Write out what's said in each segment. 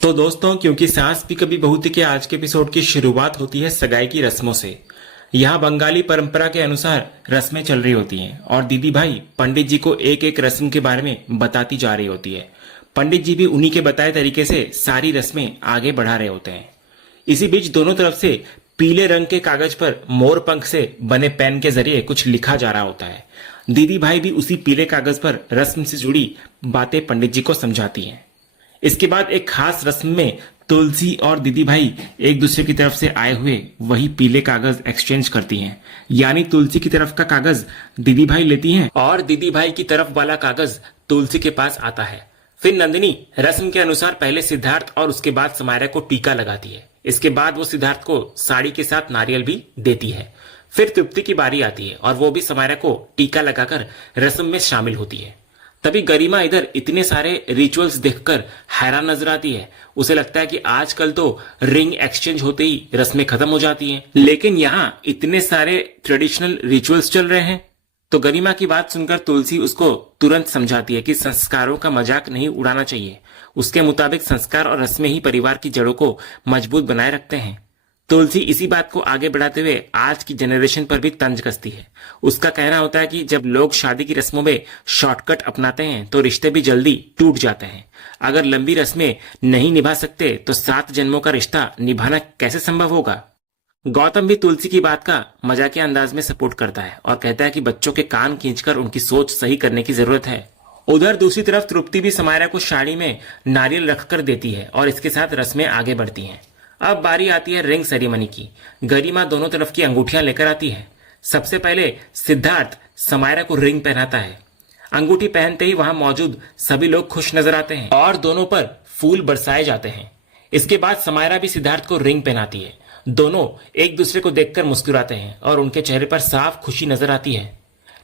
तो दोस्तों, क्योंकि सास भी कभी बहू थी के आज के एपिसोड की शुरुआत होती है सगाई की रस्मों से। यहाँ बंगाली परंपरा के अनुसार रस्में चल रही होती हैं और दीदी भाई पंडित जी को एक एक रस्म के बारे में बताती जा रही होती है। पंडित जी भी उन्हीं के बताए तरीके से सारी रस्में आगे बढ़ा रहे होते हैं। इसी बीच दोनों तरफ से पीले रंग के कागज पर मोर पंख से बने पेन के जरिए कुछ लिखा जा रहा होता है। दीदी भाई भी उसी पीले कागज पर रस्म से जुड़ी बातें पंडित जी को समझाती हैं। इसके बाद एक खास रस्म में तुलसी और दीदी भाई एक दूसरे की तरफ से आए हुए वही पीले कागज एक्सचेंज करती हैं। यानी तुलसी की तरफ का कागज दीदी भाई लेती हैं और दीदी भाई की तरफ वाला कागज तुलसी के पास आता है। फिर नंदिनी रस्म के अनुसार पहले सिद्धार्थ और उसके बाद समायरा को टीका लगाती है। इसके बाद वो सिद्धार्थ को साड़ी के साथ नारियल भी देती है। फिर तृप्ति की बारी आती है और वो भी समायरा को टीका लगाकर रस्म में शामिल होती है। तभी गरिमा इधर इतने सारे रिचुअल्स देखकर हैरान नजर आती है। उसे लगता है कि आजकल तो रिंग एक्सचेंज होते ही रस्में खत्म हो जाती हैं, लेकिन यहाँ इतने सारे ट्रेडिशनल रिचुअल्स चल रहे हैं। तो गरिमा की बात सुनकर तुलसी उसको तुरंत समझाती है कि संस्कारों का मजाक नहीं उड़ाना चाहिए। उसके मुताबिक संस्कार और रस्में ही परिवार की जड़ों को मजबूत बनाए रखते हैं। तुलसी इसी बात को आगे बढ़ाते हुए आज की जनरेशन पर भी तंज कसती है। उसका कहना होता है कि जब लोग शादी की रस्मों में शॉर्टकट अपनाते हैं तो रिश्ते भी जल्दी टूट जाते हैं। अगर लंबी रस्में नहीं निभा सकते तो 7 जन्मों का रिश्ता निभाना कैसे संभव होगा। गौतम भी तुलसी की बात का मजाकिया अंदाज में सपोर्ट करता है और कहता है कि बच्चों के कान खींचकर उनकी सोच सही करने की जरूरत है। उधर दूसरी तरफ तृप्ति भी समायरा को साड़ी में नारियल रखकर देती है और इसके साथ रस्में आगे बढ़ती हैं। अब बारी आती है रिंग सेरेमनी की। गरिमा दोनों तरफ की अंगूठियां लेकर आती है। सबसे पहले सिद्धार्थ समायरा को रिंग पहनाता है। अंगूठी पहनते ही वहां मौजूद सभी लोग खुश नजर आते हैं और दोनों पर फूल बरसाए जाते हैं। इसके बाद समायरा भी सिद्धार्थ को रिंग पहनाती है। दोनों एक दूसरे को देखकर मुस्कुराते हैं और उनके चेहरे पर साफ खुशी नजर आती है।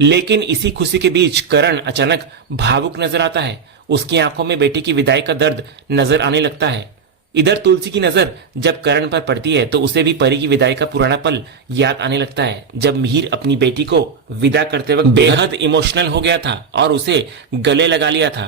लेकिन इसी खुशी के बीच करण अचानक भावुक नजर आता है। उसकी आंखों में बेटे की विदाई का दर्द नजर आने लगता है। इधर तुलसी की नजर जब करण पर पड़ती है तो उसे भी परी की विदाई का पुराना पल याद आने लगता है, जब मिहिर अपनी बेटी को विदा करते वक्त बेहद इमोशनल हो गया था और उसे गले लगा लिया था।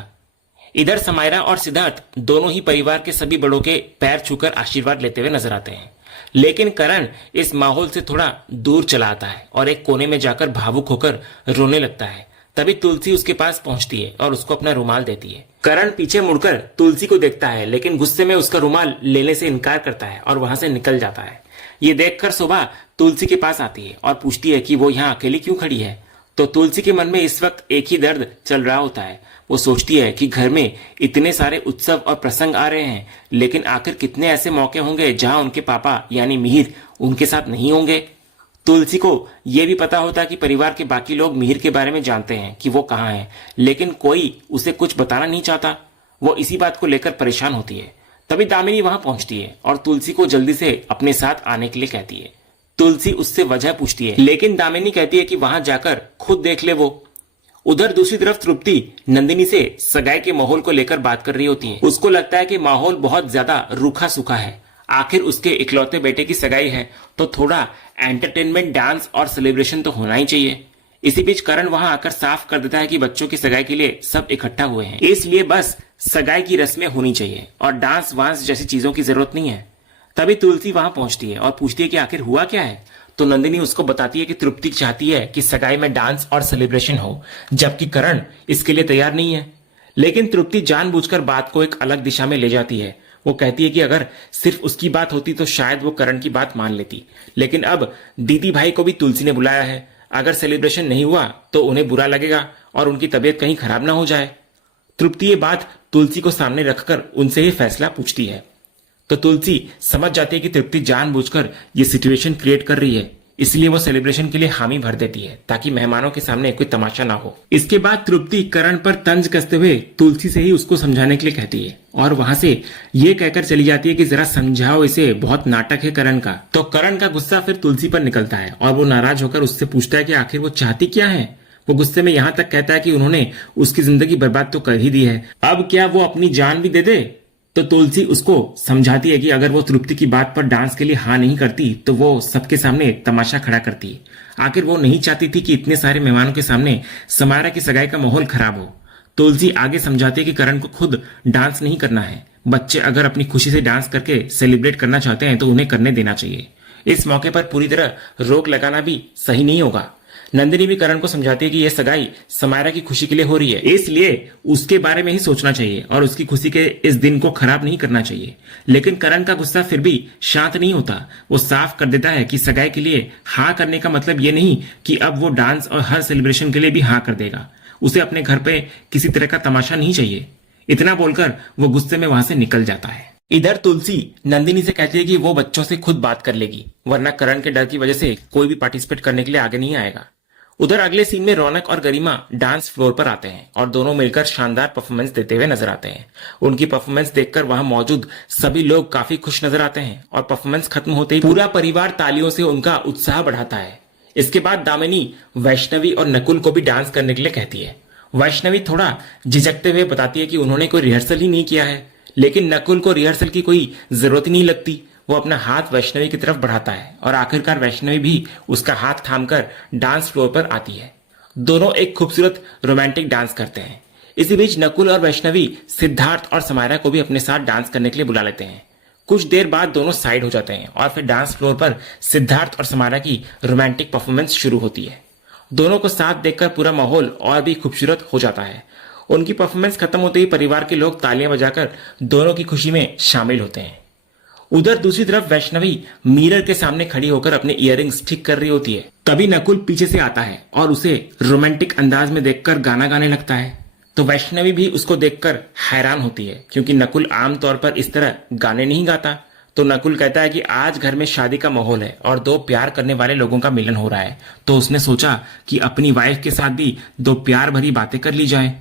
इधर समायरा और सिद्धार्थ दोनों ही परिवार के सभी बड़ों के पैर छूकर आशीर्वाद लेते हुए नजर आते हैं। लेकिन करण इस माहौल से थोड़ा दूर चला आता है और एक कोने में जाकर भावुक होकर रोने लगता है। तभी तुलसी उसके पास पहुंचती है और उसको अपना रुमाल देती है। करण पीछे मुड़कर तुलसी को देखता है, लेकिन गुस्से में उसका रुमाल लेने से इनकार करता है और वहां से निकल जाता है। ये देखकर शोभा तुलसी के पास आती है और पूछती है कि वो यहाँ अकेली क्यों खड़ी है। तो तुलसी के मन में इस वक्त एक ही दर्द चल रहा होता है। वो सोचती है कि घर में इतने सारे उत्सव और प्रसंग आ रहे हैं, लेकिन आखिर कितने ऐसे मौके होंगे जहां उनके पापा यानी मिहिर उनके साथ नहीं होंगे। तुलसी को यह भी पता होता है कि परिवार के बाकी लोग मिहिर के बारे में जानते हैं कि वो कहाँ है, लेकिन कोई उसे कुछ बताना नहीं चाहता। वो इसी बात को लेकर परेशान होती है। तभी दामिनी वहां पहुंचती है और तुलसी को जल्दी से अपने साथ आने के लिए कहती है। तुलसी उससे वजह पूछती है, लेकिन दामिनी कहती है कि वहां जाकर खुद देख ले वो। उधर दूसरी तरफ तृप्ति नंदिनी से सगाई के माहौल को लेकर बात कर रही होती है। उसको लगता है कि माहौल बहुत ज्यादा रूखा सूखा है। आखिर उसके इकलौते बेटे की सगाई है तो थोड़ा एंटरटेनमेंट, डांस और सेलिब्रेशन तो होना ही चाहिए। इसी बीच करण वहां आकर साफ कर देता है कि बच्चों की सगाई के लिए सब इकट्ठा हुए हैं, इसलिए बस सगाई की रस्में होनी चाहिए और डांस वांस जैसी चीजों की जरूरत नहीं है। तभी तुलसी वहां पहुंचती है और पूछती है कि आखिर हुआ क्या है। तो नंदिनी उसको बताती है कि तृप्ति चाहती है कि सगाई में डांस और सेलिब्रेशन हो, जबकि करण इसके लिए तैयार नहीं है। लेकिन तृप्ति जानबूझकर बात को एक अलग दिशा में ले जाती है। वो कहती है कि अगर सिर्फ उसकी बात होती तो शायद वो करण की बात मान लेती, लेकिन अब दीदी भाई को भी तुलसी ने बुलाया है। अगर सेलिब्रेशन नहीं हुआ तो उन्हें बुरा लगेगा और उनकी तबीयत कहीं खराब ना हो जाए। तृप्ति ये बात तुलसी को सामने रखकर उनसे ही फैसला पूछती है। तो तुलसी समझ जाती है कि तृप्ति जानबूझकर ये सिचुएशन क्रिएट कर रही है, इसलिए वो सेलिब्रेशन के लिए हामी भर देती है ताकि मेहमानों के सामने कोई तमाशा ना हो। इसके बाद तृप्ति करण पर तंज कसते हुए तुलसी से ही उसको समझाने के लिए कहती है और वहां से ये कहकर चली जाती है कि जरा समझाओ इसे, बहुत नाटक है करण का। तो करण का गुस्सा फिर तुलसी पर निकलता है और वो नाराज होकर उससे पूछता है कि आखिर वो चाहती क्या है। वो गुस्से में यहाँ तक कहता है कि उन्होंने उसकी जिंदगी बर्बाद तो कर ही दी है, अब क्या वो अपनी जान भी दे दे। तो तुलसी उसको समझाती है कि अगर वो तृप्ति की बात पर डांस के लिए हाँ नहीं करती तो वो सबके सामने तमाशा खड़ा करती। आखिर वो नहीं चाहती थी कि इतने सारे मेहमानों के सामने समायरा की सगाई का माहौल खराब हो। तुलसी आगे समझाती है कि करण को खुद डांस नहीं करना है, बच्चे अगर अपनी खुशी से डांस करके सेलिब्रेट करना चाहते हैं तो उन्हें करने देना चाहिए। इस मौके पर पूरी तरह रोक लगाना भी सही नहीं होगा। नंदिनी भी करण को समझाती है कि यह सगाई समायरा की खुशी के लिए हो रही है, इसलिए उसके बारे में ही सोचना चाहिए और उसकी खुशी के इस दिन को खराब नहीं करना चाहिए। लेकिन करण का गुस्सा फिर भी शांत नहीं होता। वो साफ कर देता है कि सगाई के लिए हाँ करने का मतलब ये नहीं कि अब वो डांस और हर सेलिब्रेशन के लिए भी हाँ कर देगा। उसे अपने घर पे किसी तरह का तमाशा नहीं चाहिए। इतना बोलकर वो गुस्से में वहां से निकल जाता है। इधर तुलसी नंदिनी से कहती है कि वो बच्चों से खुद बात कर लेगी, वरना करण के डर की वजह से कोई भी पार्टिसिपेट करने के लिए आगे नहीं आएगा। उधर अगले सीन में रौनक और गरिमा डांस फ्लोर पर आते हैं और दोनों मिलकर शानदार परफॉर्मेंस देते हुए नजर आते हैं। उनकी परफॉर्मेंस देखकर वहां मौजूद सभी लोग काफी खुश नजर आते हैं और परफॉर्मेंस खत्म होते ही पूरा परिवार तालियों से उनका उत्साह बढ़ाता है। इसके बाद दामिनी वैष्णवी और नकुल को भी डांस करने के लिए कहती है। वैष्णवी थोड़ा झिझकते हुए बताती है कि उन्होंने कोई रिहर्सल ही नहीं किया है, लेकिन नकुल को रिहर्सल की कोई जरूरत ही नहीं लगती। वो अपना हाथ वैष्णवी की तरफ बढ़ाता है और आखिरकार वैष्णवी भी उसका हाथ थामकर डांस फ्लोर पर आती है। दोनों एक खूबसूरत रोमांटिक डांस करते हैं। इसी बीच नकुल और वैष्णवी सिद्धार्थ और समायरा को भी अपने साथ डांस करने के लिए बुला लेते हैं। कुछ देर बाद दोनों साइड हो जाते हैं और फिर डांस फ्लोर पर सिद्धार्थ और समायरा की रोमांटिक परफॉर्मेंस शुरू होती है। दोनों को साथ देखकर पूरा माहौल और भी खूबसूरत हो जाता है। उनकी परफॉर्मेंस खत्म होते ही परिवार के लोग तालियां बजाकर दोनों की खुशी में शामिल होते हैं। उधर दूसरी तरफ वैष्णवी मिरर के सामने खड़ी होकर अपने इयररिंग्स ठीक कर रही होती है। तभी नकुल पीछे से आता है और उसे रोमांटिक अंदाज में देखकर गाना गाने लगता है। तो वैष्णवी भी उसको देखकर हैरान होती है, क्योंकि नकुल आमतौर पर इस तरह गाने नहीं गाता। तो नकुल कहता है कि आज घर में शादी का माहौल है और दो प्यार करने वाले लोगों का मिलन हो रहा है, तो उसने सोचा कि अपनी वाइफ के साथ भी दो प्यार भरी बातें कर ली जाए।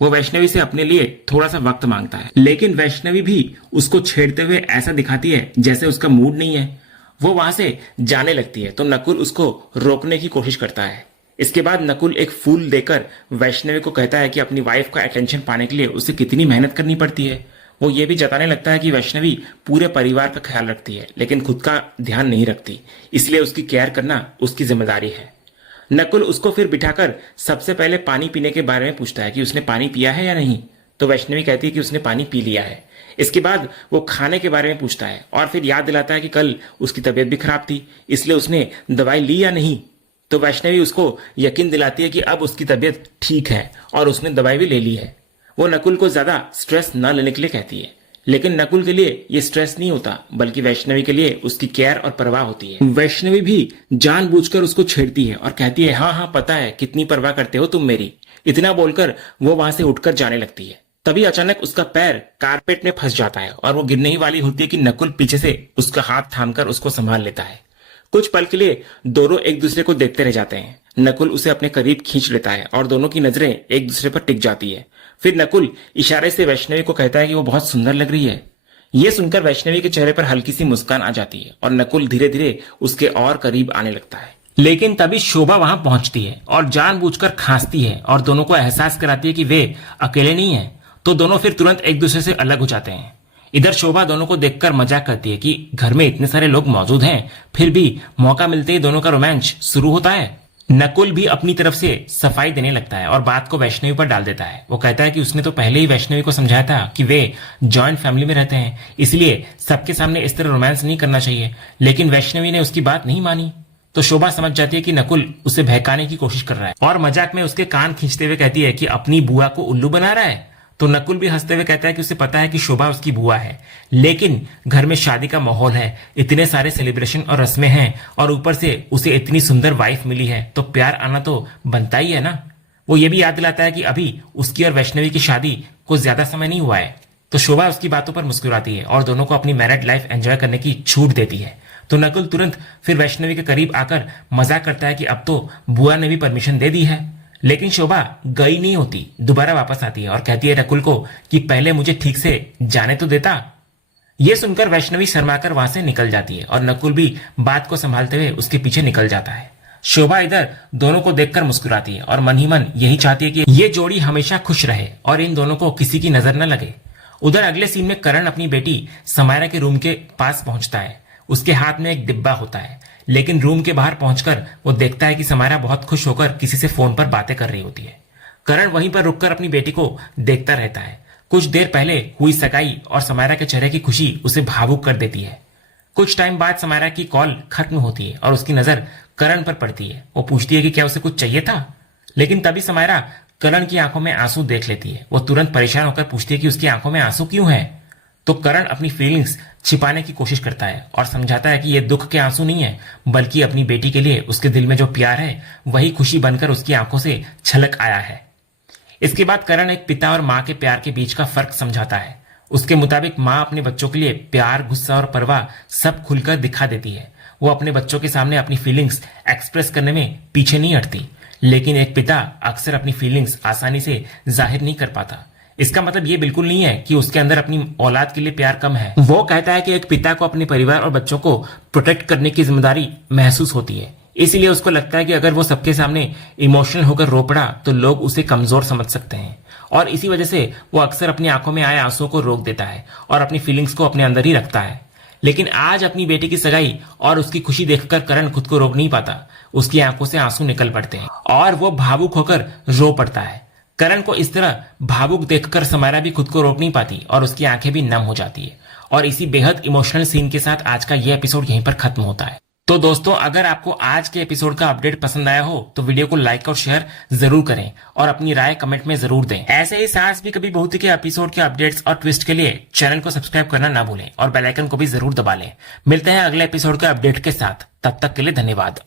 वो वैष्णवी से अपने लिए थोड़ा सा वक्त मांगता है, लेकिन वैष्णवी भी उसको छेड़ते हुए ऐसा दिखाती है जैसे उसका मूड नहीं है। वो वहां से जाने लगती है तो नकुल उसको रोकने की कोशिश करता है। इसके बाद नकुल एक फूल देकर वैष्णवी को कहता है कि अपनी वाइफ का अटेंशन पाने के लिए उसे कितनी मेहनत करनी पड़ती है। वो ये भी जताने लगता है कि वैष्णवी पूरे परिवार का ख्याल रखती है, लेकिन खुद का ध्यान नहीं रखती, इसलिए उसकी केयर करना उसकी जिम्मेदारी है। नकुल उसको फिर बिठाकर सबसे पहले पानी पीने के बारे में पूछता है कि उसने पानी पिया है या नहीं। तो वैष्णवी कहती है कि उसने पानी पी लिया है। इसके बाद वो खाने के बारे में पूछता है और फिर याद दिलाता है कि कल उसकी तबीयत भी खराब थी, इसलिए उसने दवाई ली या नहीं। तो वैष्णवी उसको यकीन दिलाती है कि अब उसकी तबीयत ठीक है और उसने दवाई भी ले ली है। वो नकुल को ज्यादा स्ट्रेस न लेने के लिए कहती है, लेकिन नकुल के लिए ये स्ट्रेस नहीं होता, बल्कि वैष्णवी के लिए उसकी केयर और परवाह होती है। वैष्णवी भी जानबूझकर उसको छेड़ती है और कहती है, हाँ हाँ पता है कितनी परवाह करते हो तुम मेरी। इतना बोलकर वो वहां से उठकर जाने लगती है। तभी अचानक उसका पैर कारपेट में फंस जाता है और वो गिरने ही वाली होती है कि नकुल पीछे से उसका हाथ थामकर उसको संभाल लेता है। कुछ पल के लिए दोनों एक दूसरे को देखते रह जाते हैं। नकुल उसे अपने करीब खींच लेता है और दोनों की नजरें एक दूसरे पर टिक जाती है। फिर नकुल इशारे से वैष्णवी को कहता है कि वो बहुत सुंदर लग रही है। ये सुनकर वैष्णवी के चेहरे पर हल्की सी मुस्कान आ जाती है और नकुल धीरे धीरे उसके और करीब आने लगता है। लेकिन तभी शोभा वहां पहुंचती है और जानबूझकर खांसती है और दोनों को एहसास कराती है कि वे अकेले नहीं है। तो दोनों फिर तुरंत एक दूसरे से अलग हो जाते हैं। इधर शोभा दोनों को देखकर मजाक करती है कि घर में इतने सारे लोग मौजूद हैं, फिर भी मौका मिलते ही दोनों का रोमांच शुरू होता है। नकुल भी अपनी तरफ से सफाई देने लगता है और बात को वैष्णवी पर डाल देता है। वो कहता है कि उसने तो पहले ही वैष्णवी को समझाया था कि वे जॉइंट फैमिली में रहते हैं, इसलिए सबके सामने इस तरह रोमांस नहीं करना चाहिए, लेकिन वैष्णवी ने उसकी बात नहीं मानी। तो शोभा समझ जाती है कि नकुल उसे बहकाने की कोशिश कर रहा है और मजाक में उसके कान खींचते हुए कहती है कि अपनी बुआ को उल्लू बना रहा है। तो नकुल भी हंसते हुए कहता है कि उसे पता है कि शोभा उसकी बुआ है, लेकिन घर में शादी का माहौल है, इतने सारे सेलिब्रेशन और रस्में हैं और ऊपर से उसे इतनी सुंदर वाइफ मिली है, तो प्यार आना तो बनता ही है ना। वो ये भी याद दिलाता है कि अभी उसकी और वैष्णवी की शादी को ज्यादा समय नहीं हुआ है। तो शोभा उसकी बातों पर मुस्कुराती है और दोनों को अपनी मैरिड लाइफ एंजॉय करने की छूट देती है। तो नकुल तुरंत फिर वैष्णवी के करीब आकर मजाक करता है कि अब तो बुआ ने भी परमिशन दे दी है। लेकिन शोभा गई नहीं होती, दोबारा वापस आती है और कहती है नकुल को कि पहले मुझे ठीक से जाने तो देता। यह सुनकर वैष्णवी शर्माकर वहां से निकल जाती है और नकुल भी बात को संभालते हुए उसके पीछे निकल जाता है। शोभा इधर दोनों को देखकर मुस्कुराती है और मन ही मन यही चाहती है कि ये जोड़ी हमेशा खुश रहे और इन दोनों को किसी की नजर न लगे। उधर अगले सीन में करण अपनी बेटी समायरा के रूम के पास पहुंचता है। उसके हाथ में एक डिब्बा होता है, लेकिन रूम के बाहर पहुंचकर वो देखता है कि समायरा बहुत खुश होकर किसी से फोन पर बातें कर रही होती है। करण वहीं पर रुककर अपनी बेटी को देखता रहता है। कुछ देर पहले हुई सगाई और समायरा के चेहरे की खुशी उसे भावुक कर देती है। कुछ टाइम बाद समायरा की कॉल खत्म होती है और उसकी नजर करण पर पड़ती है। वो पूछती है कि क्या उसे कुछ चाहिए था, लेकिन तभी समायरा करण की आंखों में आंसू देख लेती है। वो तुरंत परेशान होकर पूछती है कि उसकी आंखों में आंसू क्यों हैं। तो करण अपनी फीलिंग्स छिपाने की कोशिश करता है और समझाता है कि ये दुख के आंसू नहीं है, बल्कि अपनी बेटी के लिए उसके दिल में जो प्यार है वही खुशी बनकर उसकी आंखों से छलक आया है। इसके बाद करण एक पिता और माँ के प्यार के बीच का फर्क समझाता है। उसके मुताबिक माँ अपने बच्चों के लिए प्यार, गुस्सा और परवाह सब खुलकर दिखा देती है। वो अपने बच्चों के सामने अपनी फीलिंग्स एक्सप्रेस करने में पीछे नहीं हटती, लेकिन एक पिता अक्सर अपनी फीलिंग्स आसानी से जाहिर नहीं कर पाता। इसका मतलब ये बिल्कुल नहीं है कि उसके अंदर अपनी औलाद के लिए प्यार कम है। वो कहता है कि एक पिता को अपने परिवार और बच्चों को प्रोटेक्ट करने की जिम्मेदारी महसूस होती है। इसीलिए उसको लगता है कि अगर वो सबके सामने इमोशनल होकर रो पड़ा तो लोग उसे कमजोर समझ सकते हैं, और इसी वजह से वो अक्सर अपनी आंखों में आए आंसुओं को रोक देता है और अपनी फीलिंग्स को अपने अंदर ही रखता है। लेकिन आज अपनी बेटी की सगाई और उसकी खुशी देखकर करण खुद को रोक नहीं पाता। उसकी आंखों से आंसू निकल पड़ते हैं और वो भावुक होकर रो पड़ता है। करण को इस तरह भावुक देखकर समायरा भी खुद को रोक नहीं पाती और उसकी आंखें भी नम हो जाती है। और इसी बेहद इमोशनल सीन के साथ आज का ये एपिसोड यहीं पर खत्म होता है। तो दोस्तों, अगर आपको आज के एपिसोड का अपडेट पसंद आया हो तो वीडियो को लाइक और शेयर जरूर करें और अपनी राय कमेंट में जरूर दें। ऐसे ही सास भी कभी बहुती के एपिसोड के अपडेट्स और ट्विस्ट के लिए चैनल को सब्सक्राइब करना ना भूलें और बेल आइकन को भी जरूर दबा लें। मिलते हैं अगले एपिसोड के अपडेट के साथ, तब तक के लिए धन्यवाद।